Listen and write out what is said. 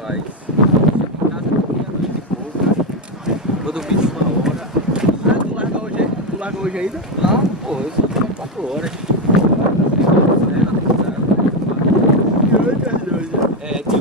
Rapaz, em casa eu tinha noite e pouco. Vou dormir de 1 hora. Ah, tu larga hoje ainda? Lá, pô, eu só trabalho 4 horas. Que hoje é hoje? É, de